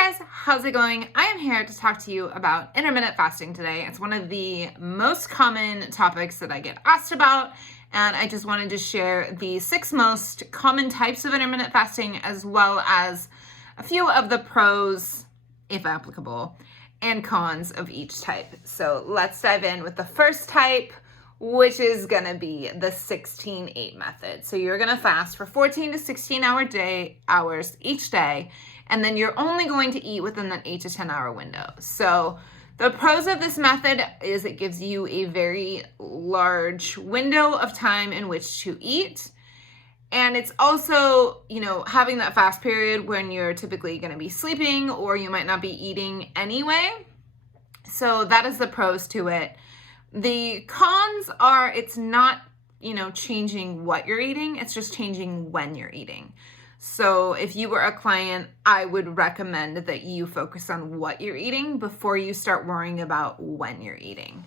Hey guys, how's it going? I am here to talk to you about intermittent fasting today. It's one of the most common topics that I get asked about, and I just wanted to share the 6 most common types of intermittent fasting as well as a few of the pros, if applicable, and cons of each type. So let's dive in with the first type, which is going to be the 16-8 method. So you're going to fast for 14 to 16 hours each day, and then you're only going to eat within that 8 to 10 hour window. So the pros of this method is it gives you a very large window of time in which to eat. And it's also, having that fast period when you're typically going to be sleeping or you might not be eating anyway. So that is the pros to it. The cons are it's not, changing what you're eating. It's just changing when you're eating. So if you were a client, I would recommend that you focus on what you're eating before you start worrying about when you're eating.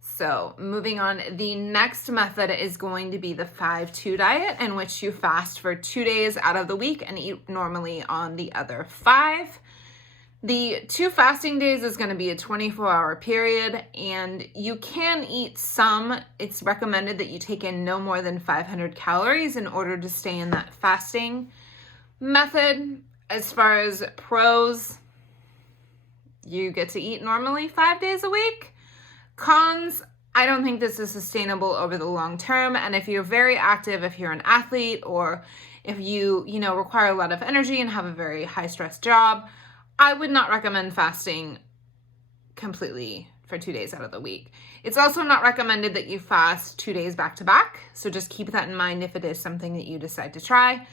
So moving on, the next method is going to be the 5-2 diet, in which you fast for 2 days out of the week and eat normally on the other 5. The 2 fasting days is going to be a 24-hour period, and you can eat some. It's recommended that you take in no more than 500 calories in order to stay in that fasting method. As far as pros, you get to eat normally 5 days a week. Cons, I don't think this is sustainable over the long term, and if you're very active, if you're an athlete, or if you require a lot of energy and have a very high-stress job, I would not recommend fasting completely for 2 days out of the week. It's also not recommended that you fast 2 days back to back. So just keep that in mind if it is something that you decide to try.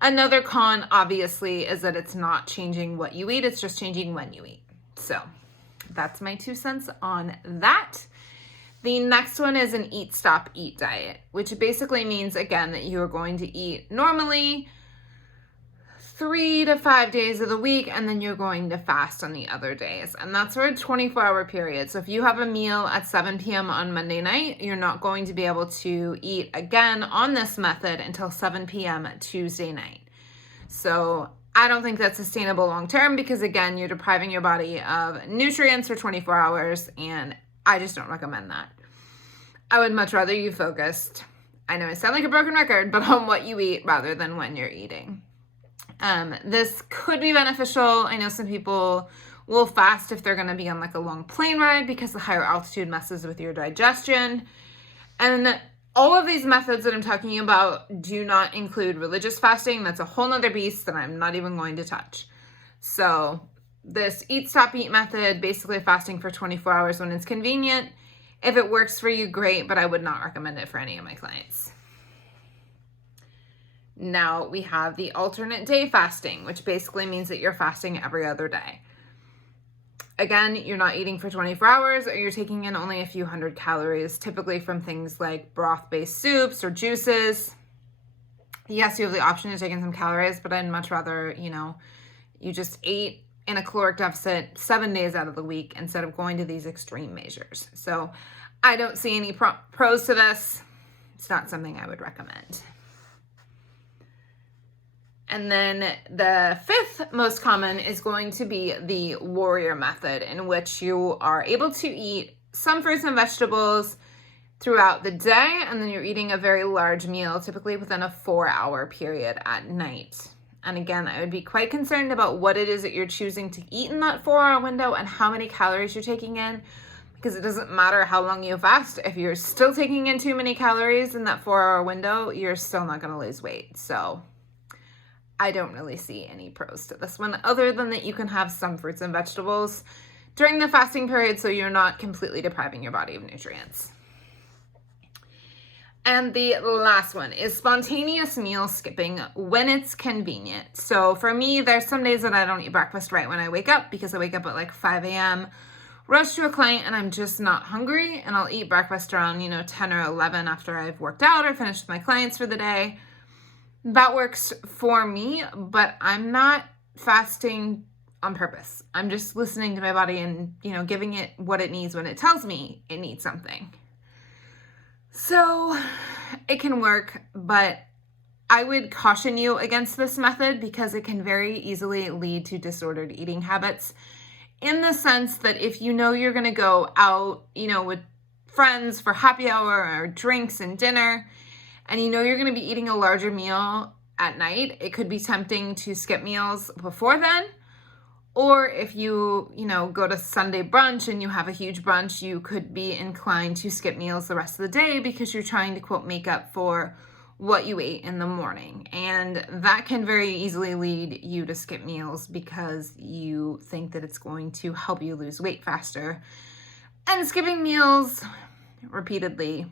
Another con, obviously, is that it's not changing what you eat. It's just changing when you eat. So that's my 2 cents on that. The next one is an eat, stop, eat diet, which basically means, again, that you are going to eat normally 3 to 5 days of the week, and then you're going to fast on the other days. And that's for a 24-hour period. So if you have a meal at 7 p.m. on Monday night, you're not going to be able to eat again on this method until 7 p.m. Tuesday night. So I don't think that's sustainable long term because, again, you're depriving your body of nutrients for 24 hours, and I just don't recommend that. I would much rather you focused, I know I sound like a broken record, but on what you eat rather than when you're eating. This could be beneficial. I know some people will fast if they're going to be on like a long plane ride because the higher altitude messes with your digestion. And all of these methods that I'm talking about do not include religious fasting. That's a whole nother beast that I'm not even going to touch. So this eat, stop, eat method, basically fasting for 24 hours when it's convenient. If it works for you, great, but I would not recommend it for any of my clients. Now we have the alternate day fasting, which basically means that you're fasting every other day. Again, you're not eating for 24 hours, or you're taking in only a few hundred calories, typically from things like broth-based soups or juices. Yes, you have the option to take in some calories, but I'd much rather, you just ate in a caloric deficit 7 days out of the week instead of going to these extreme measures. So I don't see any pros to this. It's not something I would recommend. And then the 5th most common is going to be the warrior method, in which you are able to eat some fruits and vegetables throughout the day, and then you're eating a very large meal, typically within a 4-hour period at night. And again, I would be quite concerned about what it is that you're choosing to eat in that 4-hour window and how many calories you're taking in, because it doesn't matter how long you fast. If you're still taking in too many calories in that 4-hour window, you're still not going to lose weight. So I don't really see any pros to this one, other than that you can have some fruits and vegetables during the fasting period so you're not completely depriving your body of nutrients. And the last one is spontaneous meal skipping when it's convenient. So for me, there's some days that I don't eat breakfast right when I wake up because I wake up at like 5 a.m., rush to a client, and I'm just not hungry, and I'll eat breakfast around, 10 or 11 after I've worked out or finished with my clients for the day. That works for me, but I'm not fasting on purpose. I'm just listening to my body and, giving it what it needs when it tells me it needs something. So it can work, but I would caution you against this method because it can very easily lead to disordered eating habits, in the sense that if you know you're going to go out, with friends for happy hour or drinks and dinner, and you know you're going to be eating a larger meal at night, it could be tempting to skip meals before then. Or if you go to Sunday brunch and you have a huge brunch, you could be inclined to skip meals the rest of the day because you're trying to, quote, make up for what you ate in the morning. And that can very easily lead you to skip meals because you think that it's going to help you lose weight faster. And skipping meals repeatedly,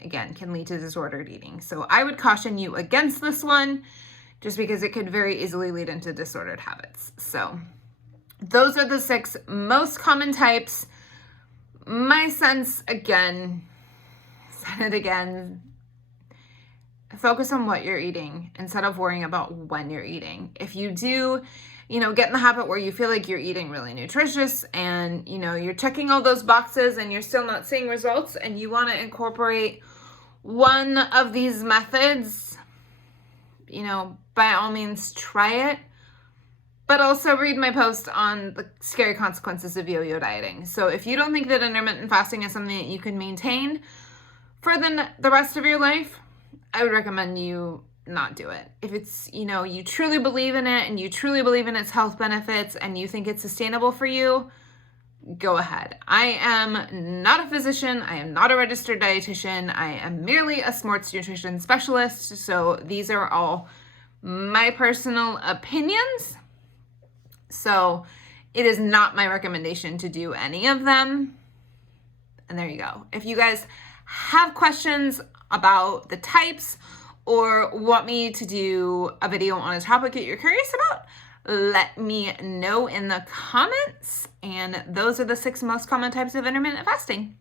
again, can lead to disordered eating. So I would caution you against this one just because it could very easily lead into disordered habits. So those are the 6 most common types. My sense, again, said it again, focus on what you're eating instead of worrying about when you're eating. If you do, get in the habit where you feel like you're eating really nutritious and, you're checking all those boxes and you're still not seeing results and you want to incorporate one of these methods, by all means, try it. But also read my post on the scary consequences of yo-yo dieting. So if you don't think that intermittent fasting is something that you can maintain for the rest of your life, I would recommend you not do it. If it's, you truly believe in it and you truly believe in its health benefits and you think it's sustainable for you, go ahead. I am not a physician. I am not a registered dietitian. I am merely a sports nutrition specialist. So these are all my personal opinions. So it is not my recommendation to do any of them. And there you go. If you guys have questions about the types or want me to do a video on a topic that you're curious about, let me know in the comments. And those are the 6 most common types of intermittent fasting.